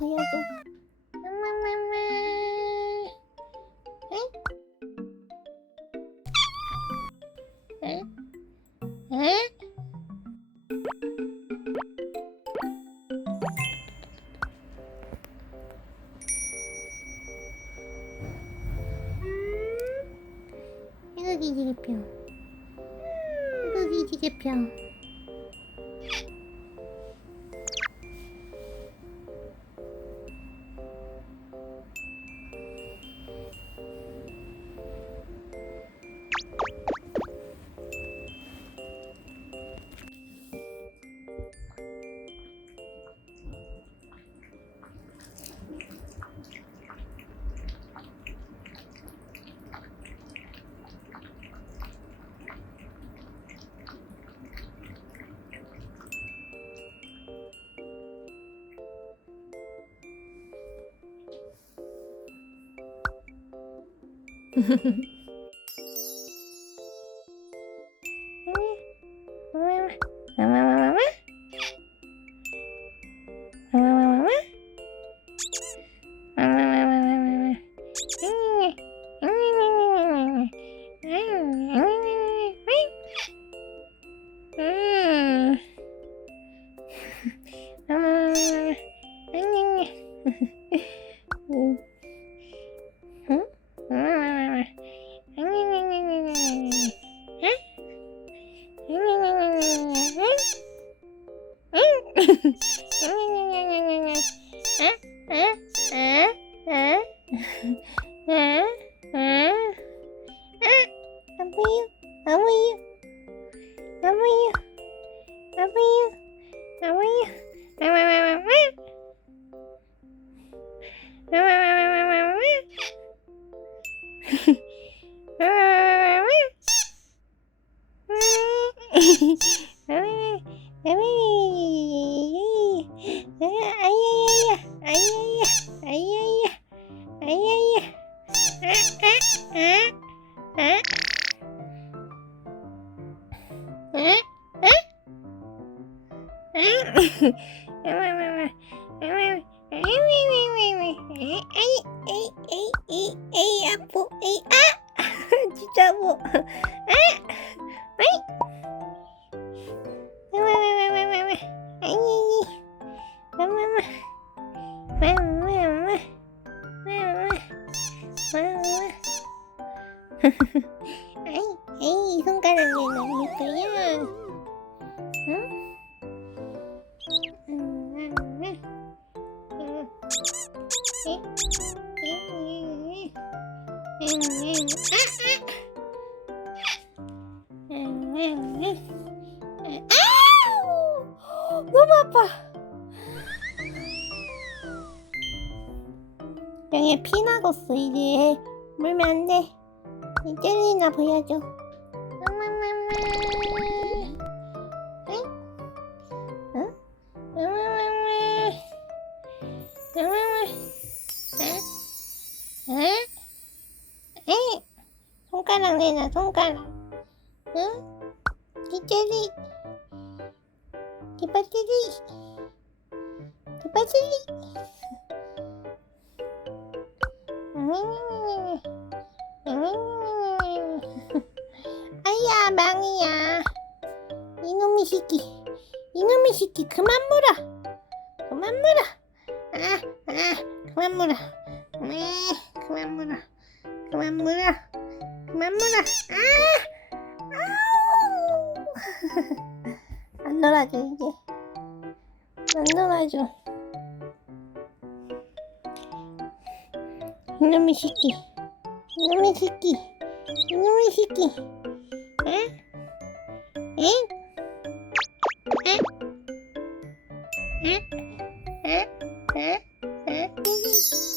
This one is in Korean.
응? 응? 응? 이거 기지개표. 이거 기지개표. Mm-hmm. 아바바바바. 아야야야, 아야야, 아야야, 아야야, 아, 아, 아, 아. 에이 마마마 아이 에이 손가락이 너무 거야 응? 음, 음, 음. 음. 아, 아. 음, 음, 음. 너무 아파. 병에 피 나갔어 이제 물면 안 돼. 이 젤리나 보여줘. 응? 응? 응? 손가락 내놔 손가락. 응? 이 젤리. 기빠jel리. 기빠jel리. 아야 망이야. 이놈의 새끼. 이놈의 새끼 그만 물어. 그만 물어. 아아 그만 물어. 네 그만 물어. 그만 물어. 그만 물어. 아 아우. 안 놀아줘 이제. 안 놀아줘 이놈의 새끼 이놈의 새끼 이놈의 새끼 응? 응? 응? 응? 응? 응? 응?